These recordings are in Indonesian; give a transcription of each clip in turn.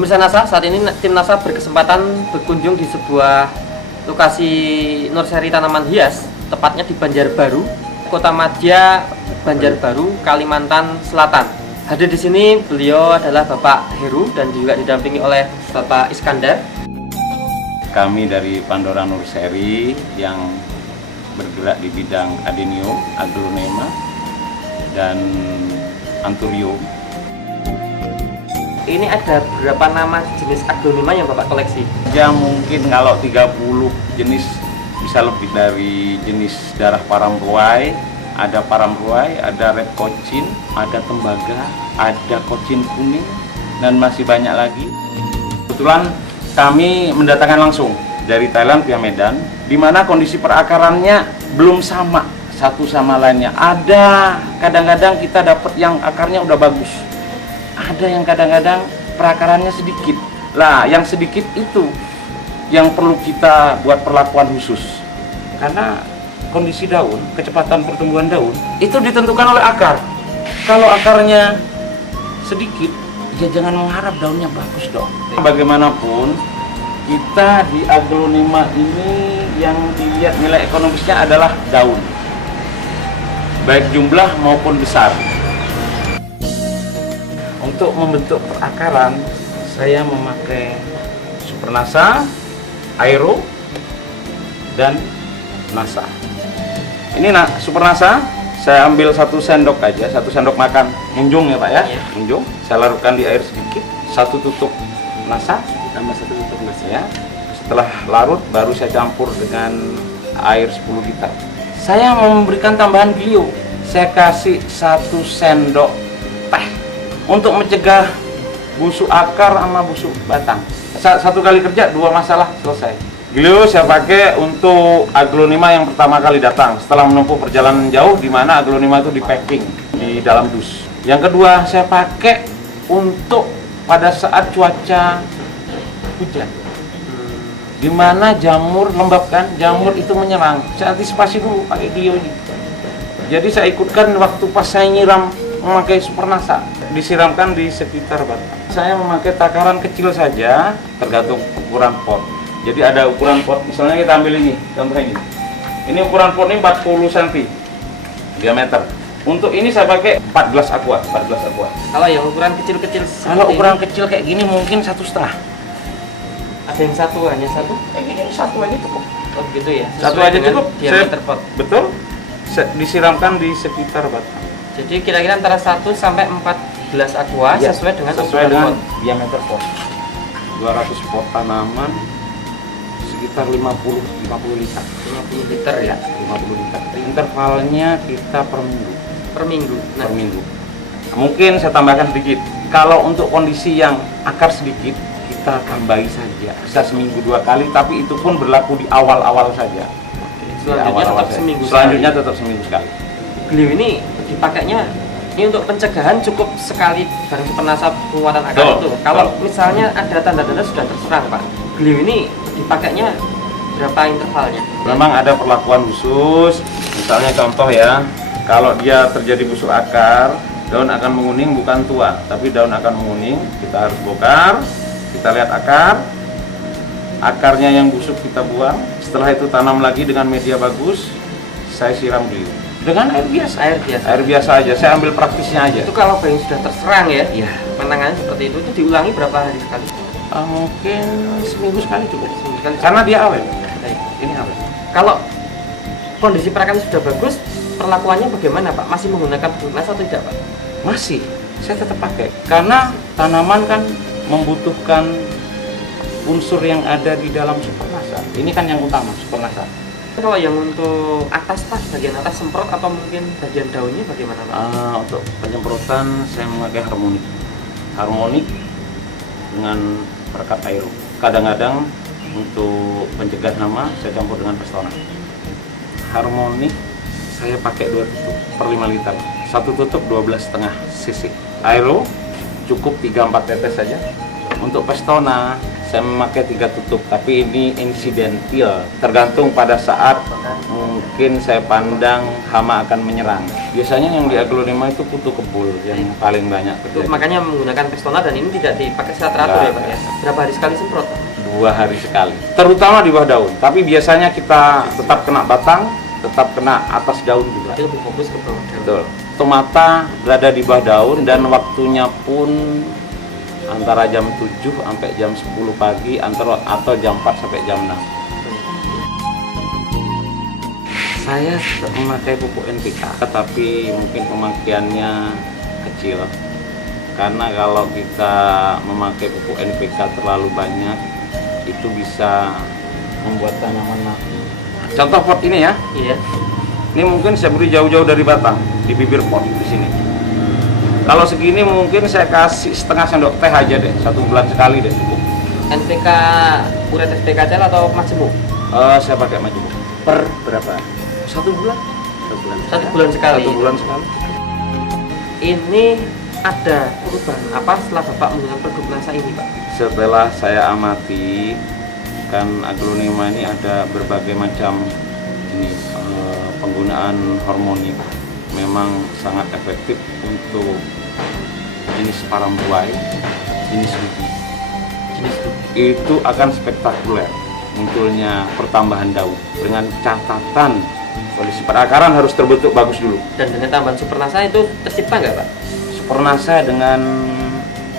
Pemirsa NASA, saat ini tim NASA berkesempatan berkunjung di sebuah lokasi nursery tanaman hias, tepatnya di Banjarbaru, Kota Madya, Banjarbaru, Kalimantan Selatan. Hadir di sini beliau adalah Bapak Heru dan juga didampingi oleh Bapak Iskandar. Kami dari Pandora Nursery yang bergerak di bidang Adenium, Aglonema, dan Anthurium. Ini ada berapa nama jenis aglonema yang Bapak koleksi? Ya mungkin kalau 30 jenis, bisa lebih dari jenis darah paramruai, ada paramruai, ada red cochin, ada tembaga, ada cochin kuning, dan masih banyak lagi. Kebetulan kami mendatangkan langsung dari Thailand via Medan, di mana kondisi perakarannya belum sama satu sama lainnya. Ada kadang-kadang kita dapat yang akarnya udah bagus, ada yang kadang-kadang perakarannya sedikit. Lah, yang sedikit itu yang perlu kita buat perlakuan khusus. Karena kondisi daun, kecepatan pertumbuhan daun itu ditentukan oleh akar. Kalau akarnya sedikit, ya jangan mengharap daunnya bagus dong. Bagaimanapun, kita di aglonema ini yang dilihat nilai ekonomisnya adalah daun, baik jumlah maupun besar. Untuk membentuk perakaran, saya memakai Super NASA, Aero, dan NASA. Ini Super NASA, saya ambil 1 sendok aja, 1 sendok makan, munjung ya Pak ya, munjung. Saya larutkan di air sedikit, 1 tutup NASA, tambah 1 tutup NASA ya. Setelah larut, baru saya campur dengan air 10 liter. Saya memberikan tambahan glio, saya kasih 1 sendok teh untuk mencegah busuk akar sama busuk batang. 1 kali kerja 2 masalah selesai. Glio saya pakai untuk aglonema yang pertama kali datang setelah menempuh perjalanan jauh, di mana aglonema itu di packing di dalam dus. Yang kedua saya pakai untuk pada saat cuaca hujan, di mana jamur lembab kan, jamur itu menyerang. Saya antisipasi dulu pakai Glio ini. Jadi saya ikutkan waktu pas saya nyiram memakai Super NASA, disiramkan di sekitar batang. Saya memakai takaran kecil saja, tergantung ukuran pot. Jadi ada ukuran pot, misalnya kita ambil ini, contohnya ini. Ini ukuran pot ini 40 cm diameter. Untuk ini saya pakai 4 gelas aqua, 4 gelas aqua. Kalau yang ukuran kecil-kecil, kalau ukuran kecil kayak gini mungkin 1,5. Ada yang hanya satu? Ini 1 aja cukup. Oh gitu ya? 1 aja cukup. Diameter pot. Betul. Disiramkan di sekitar batang. Jadi kira-kira antara 1 sampai 4 gelas aqua ya, sesuai dengan diameter pot. 200 pot tanaman sekitar 50 liter. 50 liter ya? 50 liter. Intervalnya kita per minggu. Per minggu? Nah. Per minggu. Mungkin saya tambahkan sedikit. Kalau untuk kondisi yang akar sedikit, kita tambahi saja. Bisa seminggu 2 kali, tapi itu pun berlaku di awal-awal saja. Selanjutnya tetap seminggu sekali. Selanjutnya tetap seminggu sekali. Glio ini dipakainya ini untuk pencegahan cukup sekali bareng Super NASA penguatan akar itu. Kalau misalnya ada tanda-tanda sudah terserang Pak, Glio ini dipakainya berapa intervalnya? Memang ada perlakuan khusus. Misalnya contoh ya, kalau dia terjadi busuk akar, daun akan menguning, bukan tua, tapi daun akan menguning. Kita harus bongkar, kita lihat akar, akarnya yang busuk kita buang. Setelah itu tanam lagi dengan media bagus, saya siram Glio. Dengan air biasa. Air biasa aja. Saya ambil praktisnya aja. Itu kalau bayi sudah terserang ya, penanganan seperti itu diulangi berapa hari sekali? Mungkin seminggu sekali cukup. Karena dia awet. Ini awet. Kalau kondisi perakaran sudah bagus, perlakuannya bagaimana Pak? Masih menggunakan pupuk NASA atau tidak Pak? Masih. Saya tetap pakai. Karena tanaman kan membutuhkan unsur yang ada di dalam Super NASA. Ini kan yang utama, Super NASA. Kalau yang untuk atas Pak, bagian atas semprot atau mungkin bagian daunnya bagaimana Pak? Untuk penyemprotan saya memakai harmonik. Harmonik dengan perekat air. Kadang-kadang untuk pencegah hama saya campur dengan Pestona. Harmonik saya pakai 2 tutup per 5 liter. 1 tutup 12,5 cc. Aero cukup 3-4 tetes saja. Untuk Pestona saya memakai 3 tutup, tapi ini insidental, tergantung pada saat mungkin saya pandang hama akan menyerang. Biasanya yang di aglonema itu kutu kebul yang paling banyak Itu terjadi. makanya menggunakan Pestona, dan ini tidak dipakai secara teratur ya Pak ya. Berapa hari sekali semprot? 2 hari sekali, terutama di bawah daun, tapi biasanya kita tetap kena batang, tetap kena atas daun juga. Jadi lebih fokus ke bawah daun. Betul. Tomata berada di bawah daun dan waktunya pun antara jam 7 sampai jam 10 pagi atau jam 4 sampai jam 6. Saya memakai pupuk NPK, tetapi mungkin pemakaiannya kecil. Karena kalau kita memakai pupuk NPK terlalu banyak, itu bisa membuat tanaman mati. Contoh pot ini ya. Iya. Ini mungkin saya beri jauh-jauh dari batang, di bibir pot di sini. Kalau segini mungkin saya kasih setengah sendok teh aja deh, 1 bulan sekali deh cukup. NPK uret SPK cel atau majemuk? Saya pakai majemuk. Per berapa? 1 bulan. 1 bulan. 1 bulan sekali. 1 bulan sekali. Ini ada perubahan apa setelah Bapak menggunakan produk NASA ini Pak? Setelah saya amati, kan aglonema ini ada berbagai macam jenis penggunaan hormonik. Memang sangat efektif untuk jenis parambuai, jenis biji. Jenis itu. Itu akan spektakuler munculnya pertambahan daun dengan catatan kondisi perakaran harus terbentuk bagus dulu. Dan dengan tambahan Super NASA itu tercipta nggak Pak? Supernasa dengan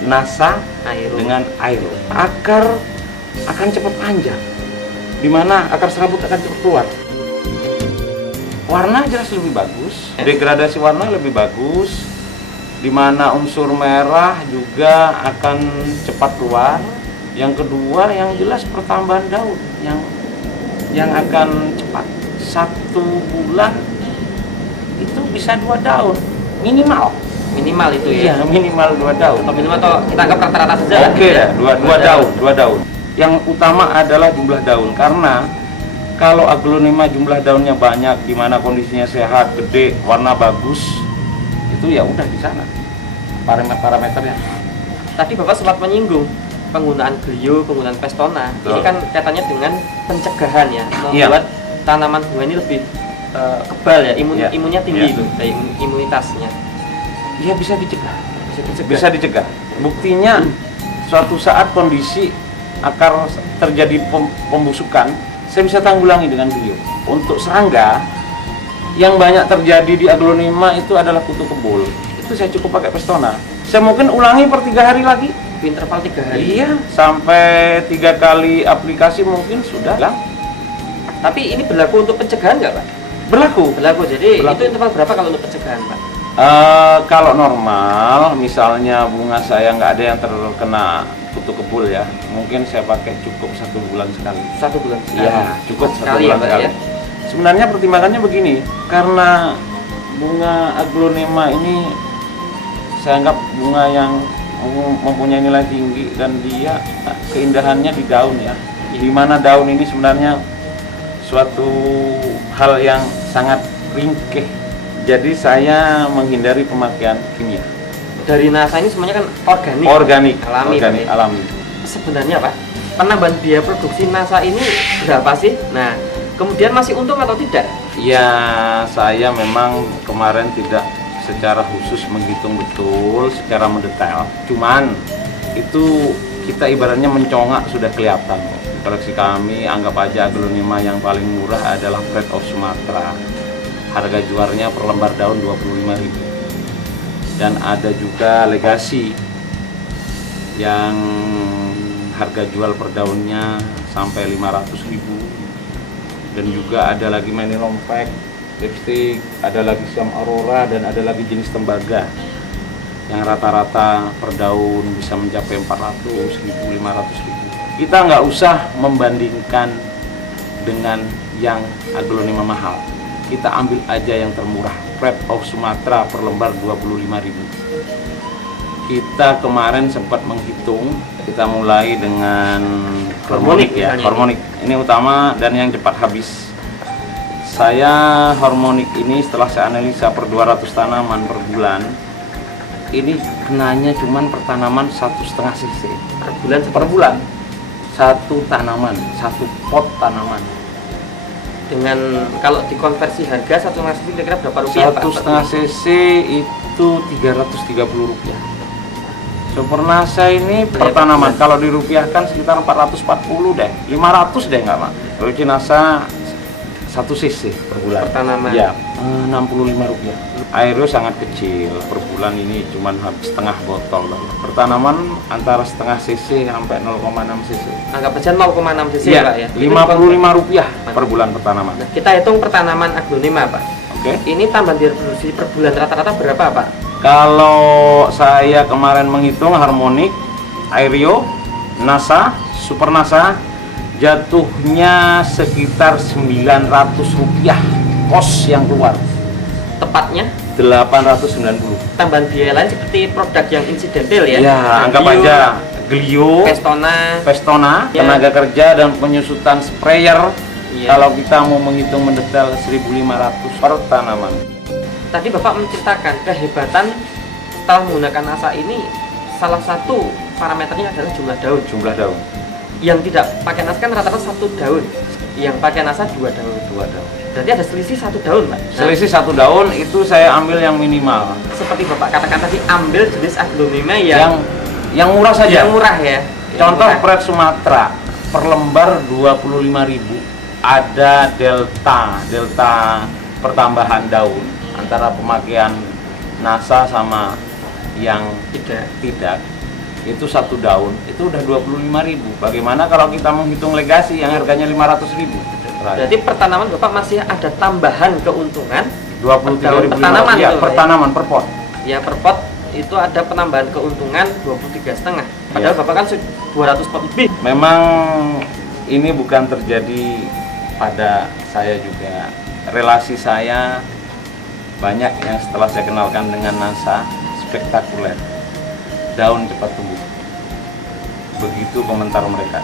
NASA Aero. dengan aero, akar akan cepat panjang, dimana akar serabut akan cepat keluar. Warna jelas lebih bagus, degradasi warna lebih bagus, dimana unsur merah juga akan cepat keluar. Yang kedua, yang jelas pertambahan daun yang akan cepat. 1 bulan itu bisa 2 daun minimal. Minimal itu Iya, ya. minimal 2 daun. Atau minimal atau kita anggap rata-rata saja lah. Oke ya, 2 daun, 2 daun. Yang utama adalah jumlah daun, karena kalau aglonema jumlah daunnya banyak, di mana kondisinya sehat, gede, warna bagus, itu ya udah di sana parameternya. Tadi Bapak sempat menyinggung penggunaan Glio, penggunaan Pestona. Betul. Ini kan kaitannya dengan pencegahan ya, Iya. membuat tanaman bunga ini lebih kebal ya, Iya. imunnya tinggi Iya. itu, kayak imunitasnya. Iya, bisa dicegah. Bisa dicegah. Bisa dicegah. Buktinya suatu saat kondisi akar terjadi pembusukan, saya bisa tanggulangi dengan Glio. Untuk serangga yang banyak terjadi di aglonema itu adalah kutu kebul. Itu saya cukup pakai Pestona. Saya mungkin ulangi per 3 hari lagi. Di interval 3 hari. Iya, sampai 3 kali aplikasi mungkin sudah hilang. Tapi ini berlaku untuk pencegahan nggak Pak? Berlaku. Berlaku. Jadi Berlaku. itu interval berapa kalau untuk pencegahan Pak? Kalau normal, misalnya bunga saya nggak ada yang terkena kutu kebul ya, mungkin saya pakai cukup 1 bulan sekali. 1 bulan sekali. Iya, cukup 1 sekali ya bulan Pak sekali. ya. Sebenarnya pertimbangannya begini, karena bunga aglonema ini saya anggap bunga yang mempunyai nilai tinggi dan dia keindahannya di daun ya. Di mana daun ini sebenarnya suatu hal yang sangat ringkih. Jadi saya menghindari pemakaian kimia. Dari NASA ini semuanya kan organik. Organik, Alami, organik, Pak, ya. alami. Sebenarnya Pak, penambahan biaya produksi NASA ini berapa sih? Nah, kemudian masih untung atau tidak? Ya, saya memang kemarin tidak secara khusus menghitung betul, secara mendetail. Cuman itu kita ibaratnya mencongak sudah kelihatan. Koleksi kami anggap aja aglonema yang paling murah adalah Pride of Sumatera. Harga jualnya per lembar daun 25.000. Dan ada juga Legacy yang harga jual per daunnya sampai 500.000. Dan juga ada lagi Menilompak, lipstick, ada lagi Siam Aurora, dan ada lagi jenis tembaga yang rata-rata per daun bisa mencapai 400.000, 500.000. Kita nggak usah membandingkan dengan yang aglonema mahal. Kita ambil aja yang termurah, Pride of Sumatera per lembar 25.000. Kita kemarin sempat menghitung, kita mulai dengan hormonik ya, misalnya hormonik ini utama dan yang cepat habis. Saya hormonik ini setelah saya analisa per 200 tanaman per bulan, ini kenanya cuman per tanaman 1,5 cc Per bulan per bulan. satu tanaman, satu pot tanaman. Dengan kalau dikonversi harga 1,5 cc kira-kira berapa rupiah Pak? 1,5 cc itu 330 rupiah. Supernasa ini per tanaman kalau dirupiahkan sekitar 440 deh, 500 deh nggak Mak. Rucinasa 1 cc per bulan. Per tanaman. Ya, 65 rupiah. Aero sangat kecil, per bulan ini cuma habis setengah botol. Per tanaman antara setengah cc sampai 0,6 cc. Anggap aja 0,6 cc Ya, Pak ya. 55 rupiah per bulan per tanaman. Nah, kita hitung per tanaman aglonema Pak. Oke. Ini tambahan biaya produksi per bulan rata-rata berapa Pak? Kalau saya kemarin menghitung harmonik, aereo, nasa, supernasa, jatuhnya sekitar 900 rupiah kos yang keluar. Tepatnya 890. tambahan biaya lain seperti produk yang insidental ya. Ya, anggap Glio, aja Glio, Pestona, ya, tenaga kerja dan penyusutan sprayer. Ya. Kalau kita mau menghitung mendetail 1.500 per tanaman. Tadi Bapak menceritakan kehebatan setelah menggunakan NASA ini, salah satu parameternya adalah jumlah daun. Jumlah daun. Yang tidak pakai NASA kan rata-rata 1 daun, yang pakai NASA 2 daun. 2 daun. Berarti ada selisih 1 daun Pak. Nah, Selisih 1 daun itu saya ambil yang minimal. seperti Bapak katakan tadi, ambil jenis aglonema Yang murah saja. yang murah ya. Contoh Yang murah. pret Sumatera per lembar 25.000. Ada delta pertambahan daun antara pemakaian NASA sama yang tidak itu 1 daun itu udah 25.000. Bagaimana kalau kita menghitung legasi yang harganya 500.000? Berarti per tanaman Bapak masih ada tambahan keuntungan 23.500 tanaman ya, itu, per ya? tanaman per pot. Ya per pot itu ada penambahan keuntungan 23,5. Padahal Ya. Bapak kan 200 pot lebih. Memang ini bukan terjadi pada saya juga. Relasi saya banyak yang setelah saya kenalkan dengan NASA spektakuler. Daun cepat tumbuh. Begitu komentar mereka.